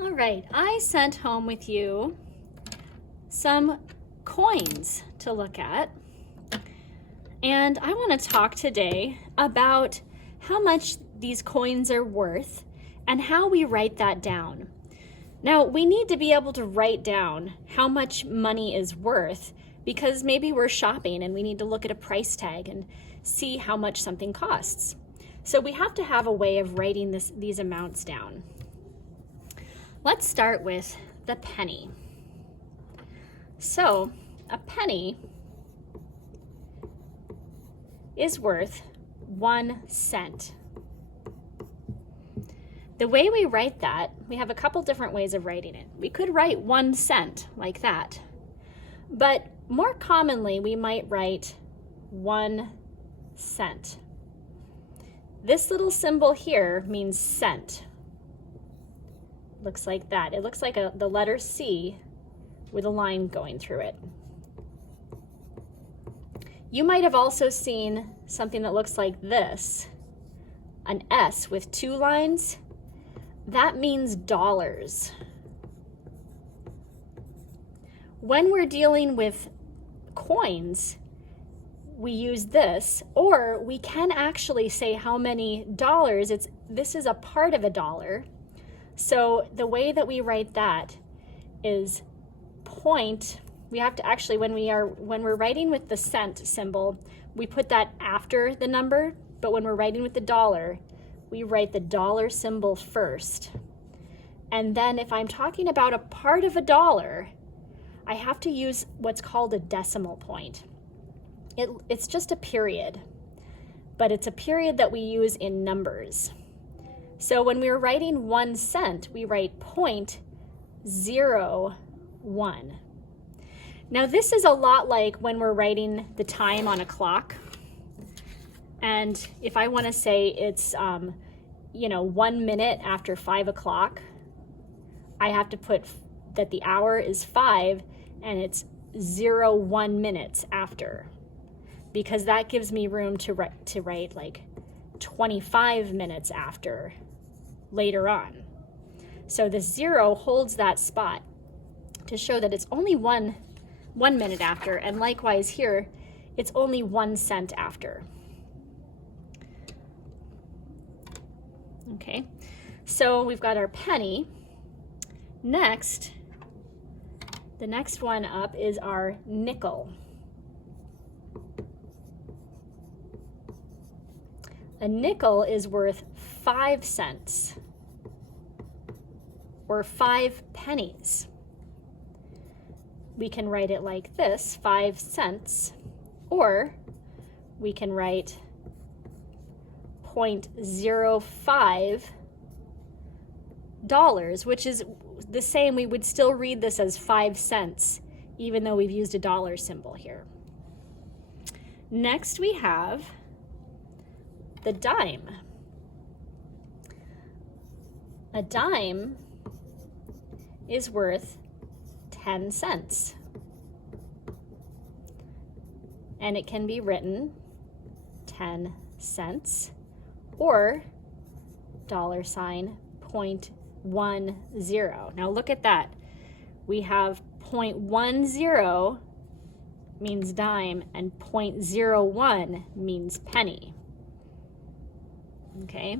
All right, I sent home with you some coins to look at. And I want to talk today about how much these coins are worth and how we write that down. Now, we need to be able to write down how much money is worth because maybe we're shopping and we need to look at a price tag and see how much something costs. So we have to have a way of writing these amounts down. Let's start with the penny. So a penny is worth 1 cent. The way we write that, we have a couple different ways of writing it. We could write 1 cent like that, but more commonly we might write 1 cent. This little symbol here means cent. Looks like that. It looks like the letter C with a line going through it. You might have also seen something that looks like this, an S with 2 lines. That means dollars. When we're dealing with coins, we use this, or we can actually say how many dollars. This is a part of a dollar. So the way that we write that is point. We have to actually, when we're writing with the cent symbol, we put that after the number, but when we're writing with the dollar, we write the dollar symbol first. And then if I'm talking about a part of a dollar, I have to use what's called a decimal point. It's just a period, but it's a period that we use in numbers. So when we're writing 1 cent, we write 0.01. Now this is a lot like when we're writing the time on a clock. And if I want to say it's 1 minute after 5 o'clock, I have to put that the hour is 5 and it's 0.1 minutes after, because that gives me room to write like 25 minutes after later on. So the 0 holds that spot to show that it's only one minute after, and likewise here, it's only 1 cent after. Okay, so we've got our penny. Next, the next one up is our nickel. A nickel is worth 5 cents, or 5 pennies. We can write it like this, 5 cents, or we can write 0.05 dollars, which is the same. We would still read this as 5 cents, even though we've used a dollar symbol here. Next we have the dime. A dime is worth 10 cents. And it can be written 10 cents or $.10. Now look at that. We have 0.10 means dime and 0.01 means penny. Okay.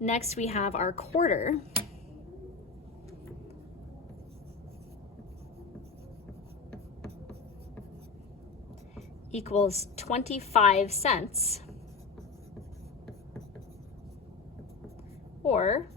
Next we have our quarter. Equals 25 cents, or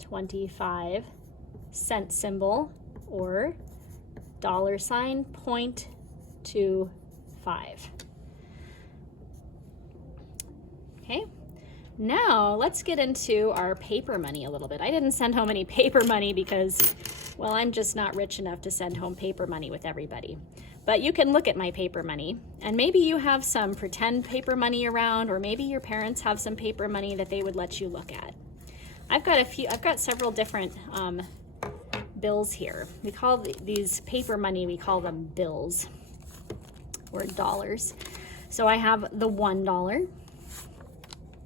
25 cent symbol, or $.25. Okay, now let's get into our paper money a little bit. I didn't send home any paper money because, well, I'm just not rich enough to send home paper money with everybody. But you can look at my paper money, and maybe you have some pretend paper money around, or maybe your parents have some paper money that they would let you look at. I've got several different bills here. We call these paper money, we call them bills or dollars. So I have the $1.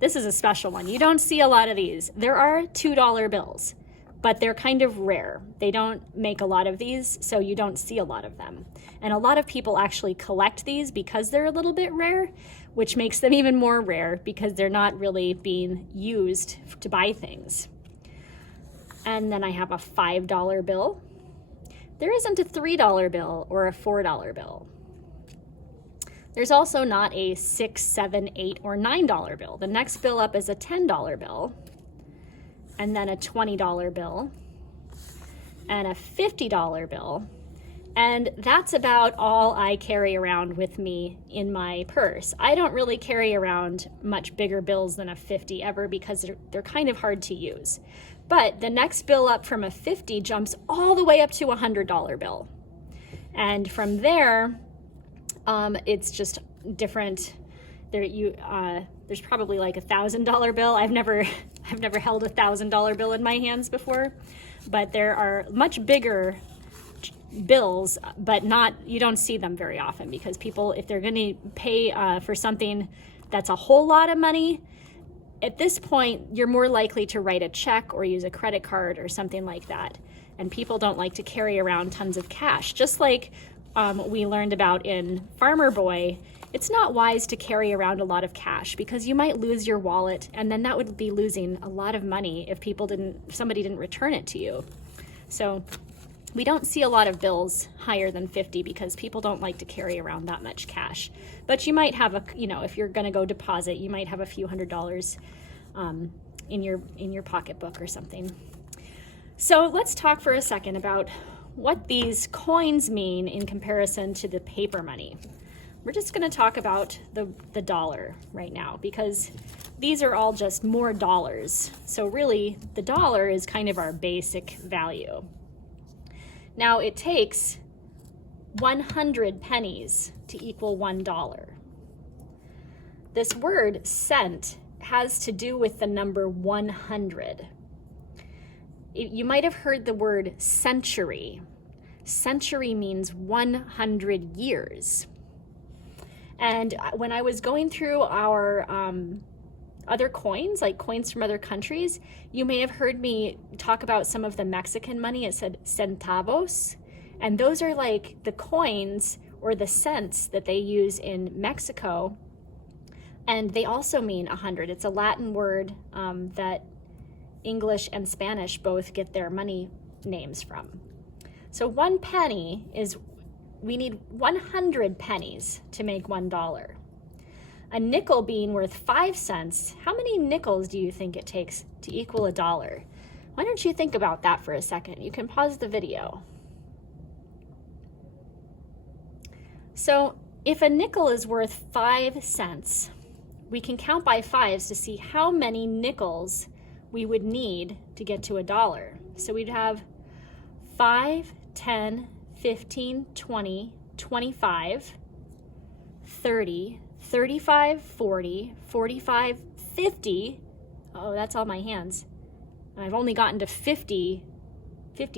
This is a special one. You don't see a lot of these. There are $2 bills, but they're kind of rare. They don't make a lot of these, so you don't see a lot of them. And a lot of people actually collect these because they're a little bit rare, which makes them even more rare because they're not really being used to buy things. And then I have a $5 bill. There isn't a $3 bill or a $4 bill. There's also not a $6, $7, $8, or $9 bill. The next bill up is a $10 bill, and then a $20 bill, and a $50 bill. And that's about all I carry around with me in my purse. I don't really carry around much bigger bills than a 50 ever because they're kind of hard to use. But the next bill up from a 50 jumps all the way up to a $100 bill. And from there, it's just different. There's probably like a $1,000 bill. I've never held a $1,000 bill in my hands before, but there are much bigger bills, but you don't see them very often because people, if they're going to pay for something that's a whole lot of money, at this point, you're more likely to write a check or use a credit card or something like that. And people don't like to carry around tons of cash. Just like we learned about in Farmer Boy, it's not wise to carry around a lot of cash because you might lose your wallet, and then that would be losing a lot of money if somebody didn't return it to you. So we don't see a lot of bills higher than 50 because people don't like to carry around that much cash. But you might have if you're going to go deposit, you might have a few $100s in your pocketbook or something. So let's talk for a second about what these coins mean in comparison to the paper money. We're just going to talk about the dollar right now because these are all just more dollars. So really, the dollar is kind of our basic value. Now, it takes 100 pennies to equal $1. This word cent has to do with the number 100. You might have heard the word century. Century means 100 years. And when I was going through our other coins, like coins from other countries, you may have heard me talk about some of the Mexican money. It said centavos, and those are like the coins or the cents that they use in Mexico, and they also mean 100. It's a Latin word that English and Spanish both get their money names from. So 1 penny we need 100 pennies to make $1. A nickel being worth 5 cents, how many nickels do you think it takes to equal $1? Why don't you think about that for a second? You can pause the video. So if a nickel is worth 5 cents, we can count by fives to see how many nickels we would need to get to $1. So we'd have 5, 10, 15, 20, 25, 30, 35, 40, 45, 50. Oh, that's all my hands. And I've only gotten to 50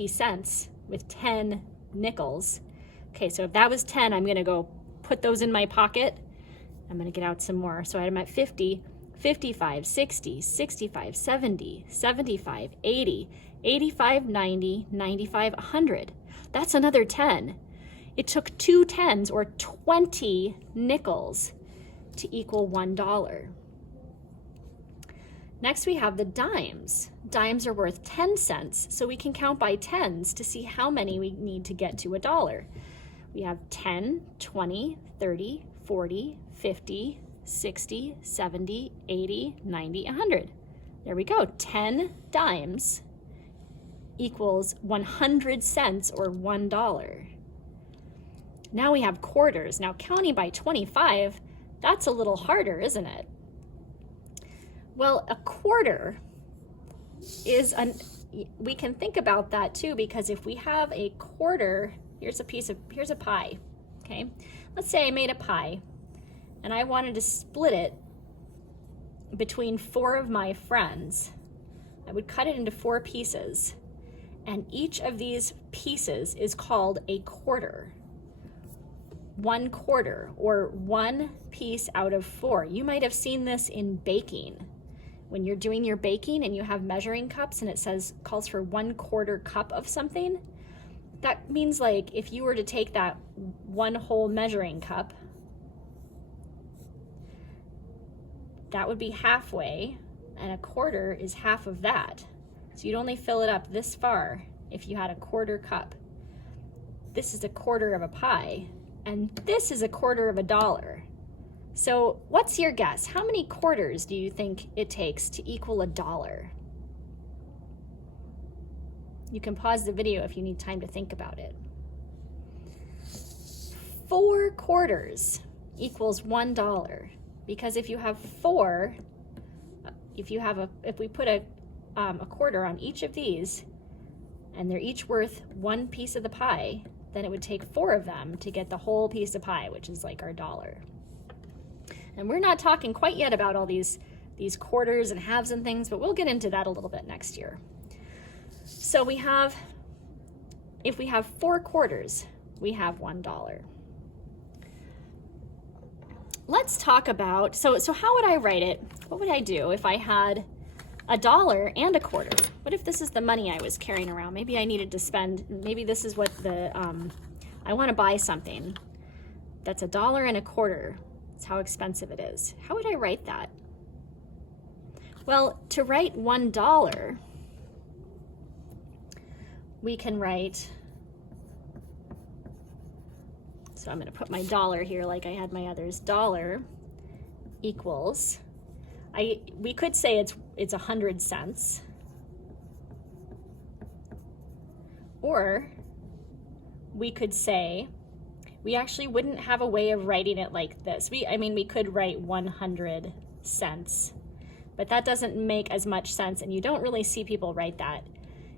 cents with 10 nickels. Okay, so if that was 10, I'm gonna go put those in my pocket. I'm gonna get out some more. So I'm at 50, 55, 60, 65, 70, 75, 80, 85, 90, 95, 100. That's another 10. It took 2 tens or 20 nickels to equal $1. Next we have the dimes. Dimes are worth 10 cents, so we can count by tens to see how many we need to get to $1. We have 10, 20, 30, 40, 50, 60, 70, 80, 90, 100. There we go, 10 dimes equals 100 cents or $1. Now we have quarters. Now counting by 25, that's a little harder, isn't it? Well, a quarter is we can think about that too, because if we have a quarter, here's a pie, okay? Let's say I made a pie and I wanted to split it between 4 of my friends. I would cut it into 4 pieces, and each of these pieces is called a quarter. 1 quarter, or 1 piece out of 4. You might have seen this in baking. when you're doing your baking and you have measuring cups and it calls for 1/4 cup of something, that means like if you were to take that one whole measuring cup, that would be halfway, and 1/4 is half of that. So you'd only fill it up this far if you had 1/4 cup. This is 1/4 of a pie, and this is 1/4 of a dollar. So what's your guess? How many quarters do you think it takes to equal $1? You can pause the video if you need time to think about it. 4 quarters equals $1, because if you have 4, if we put a 1/4 on each of these, and they're each worth 1 piece of the pie, then it would take 4 of them to get the whole piece of pie, which is like our $1. And we're not talking quite yet about all these quarters and halves and things, but we'll get into that a little bit next year. So if we have 4 quarters, we have $1. Let's talk about, so how would I write it? What would I do if I had $1 and 1/4? What if this is the money I was carrying around? Maybe I needed to spend, maybe this is what I want to buy something that's $1 and 1/4. That's how expensive it is. How would I write that? Well, to write $1, we can write, so I'm going to put my dollar here like I had my others. $1 equals, we could say it's 100 cents. Or we could say, we actually wouldn't have a way of writing it like this. I mean, we could write 100 cents, but that doesn't make as much sense, and you don't really see people write that.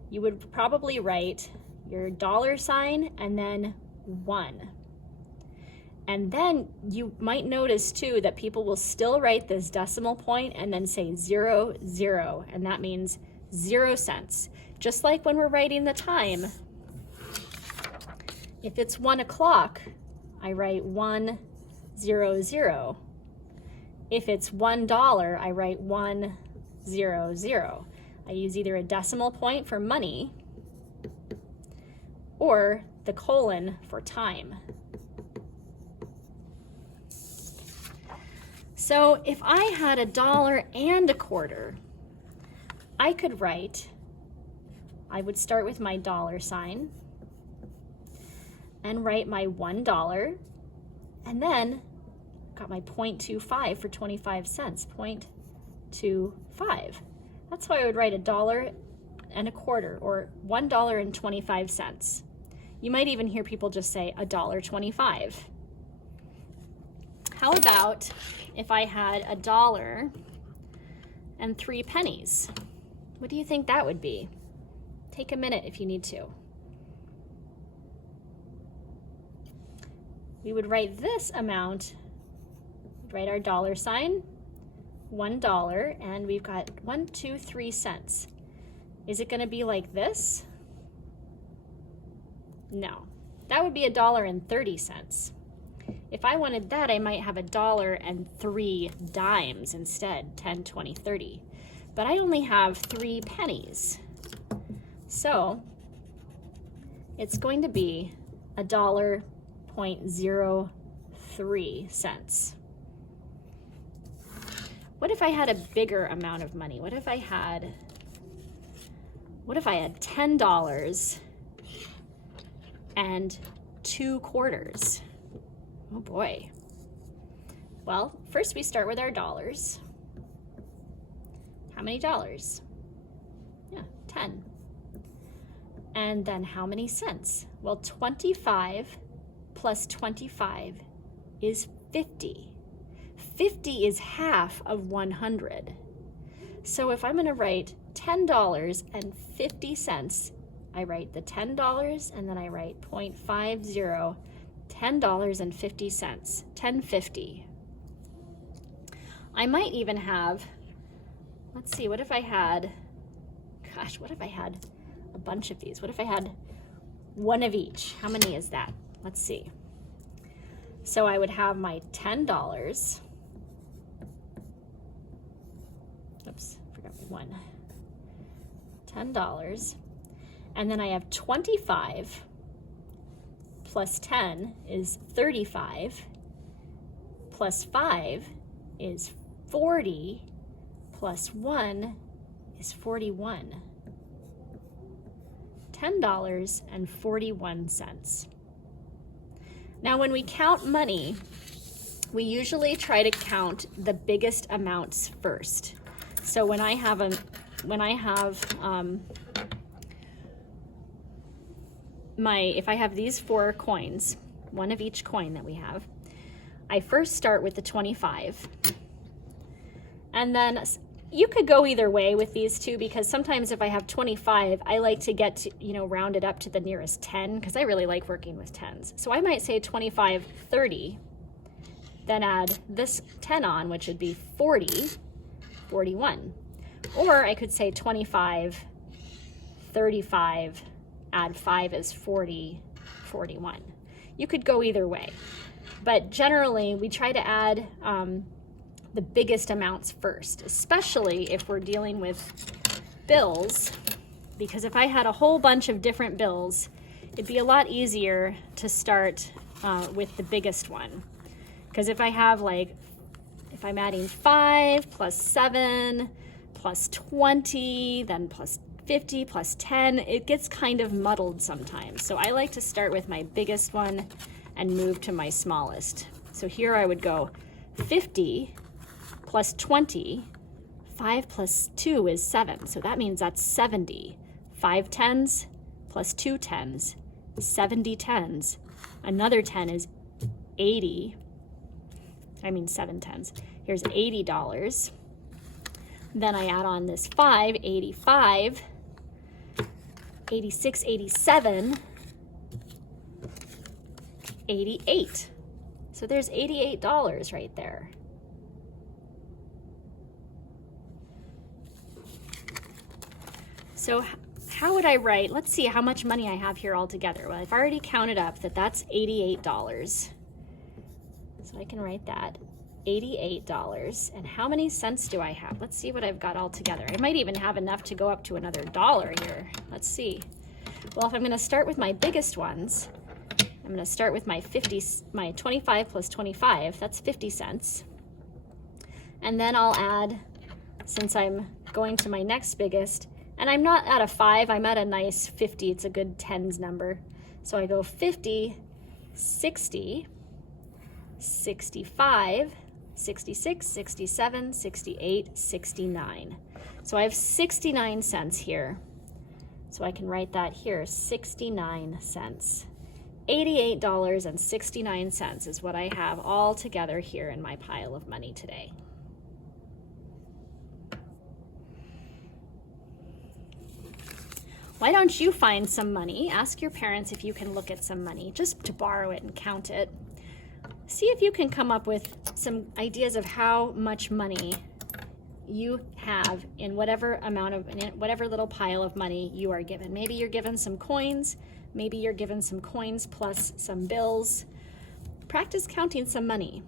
You would probably write your $sign and then 1. And then you might notice too that people will still write this decimal point and then say 0, 0, and that means 0 cents. Just like when we're writing the time. If it's 1 o'clock, I write 1, 0, 0. If it's $1, I write 1, 0, 0. I use either a decimal point for money or the colon for time. So if I had $1 and 1/4, I could write, I would start with my $sign and write my $1, and then got my 0.25 for 25 cents, 0.25. That's why I would write $1 and 1/4, or $1.25. You might even hear people just say $1.25. How about if I had $1 and 3 pennies? What do you think that would be? Take a minute if you need to. We would write this amount, write our $sign, $1, and we've got 1, 2, 3 cents. Is it going to be like this? No, that would be $1.30. If I wanted that, I might have $1 and 3 dimes instead, 10, 20, 30. But I only have 3 pennies. So it's going to be $1.03 cents. What if I had a bigger amount of money? What if I had $10 and 2 quarters? Oh boy. Well, first we start with our dollars. How many dollars? Yeah, 10. And then how many cents? Well, 25 plus 25 is 50. 50 is half of 100. So if I'm going to write $10.50, I write the $10 and then I write 0.50, $10.50, 10.50. I might even have, let's see, what if I had a bunch of these? What if I had one of each? How many is that? Let's see. So I would have my $10. Oops, one. $10. And then I have 25 plus 10 is 35, plus 5 is 40, plus 1 is 41. $10.41. Now when we count money, we usually try to count the biggest amounts first. So when I have if I have these 4 coins, one of each coin that we have, I first start with the 25. And then you could go either way with these two, because sometimes if I have 25, I like to get to, round it up to the nearest 10, because I really like working with tens. So I might say 25, 30, then add this 10 on, which would be 40, 41. Or I could say 25, 35, add 5 is 40, 41. You could go either way. But generally, we try to add the biggest amounts first, especially if we're dealing with bills, because if I had a whole bunch of different bills, it'd be a lot easier to start with the biggest one. Because if I have if I'm adding 5 plus 7 plus 20, then plus 50 plus 10, it gets kind of muddled sometimes. So I like to start with my biggest one and move to my smallest. So here I would go 50 plus 20, 5 plus 2 is 7. So that means that's 70. 5 tens plus 2 tens, 70 tens. Another 10 is 80. 7 tens. Here's $80. Then I add on this 5, 85, 86, 87, 88. So there's $88 right there. So how would I write? Let's see how much money I have here altogether. Well, I've already counted up that that's $88. So I can write that, $88. And how many cents do I have? Let's see what I've got all together. I might even have enough to go up to another $1 here. Let's see. Well, if I'm gonna start with my biggest ones, I'm gonna start with my 25 plus 25, that's 50 cents. And then I'll add, since I'm going to my next biggest, and I'm not at a 5, I'm at a nice 50, it's a good tens number. So I go 50, 60, 65, 66, 67, 68, 69. So I have 69 cents here. So I can write that here, 69 cents. $88.69 is what I have all together here in my pile of money today. Why don't you find some money? Ask your parents if you can look at some money, just to borrow it and count it. See if you can come up with some ideas of how much money you have in whatever little pile of money you are given. Maybe you're given some coins, maybe you're given some coins plus some bills. Practice counting some money.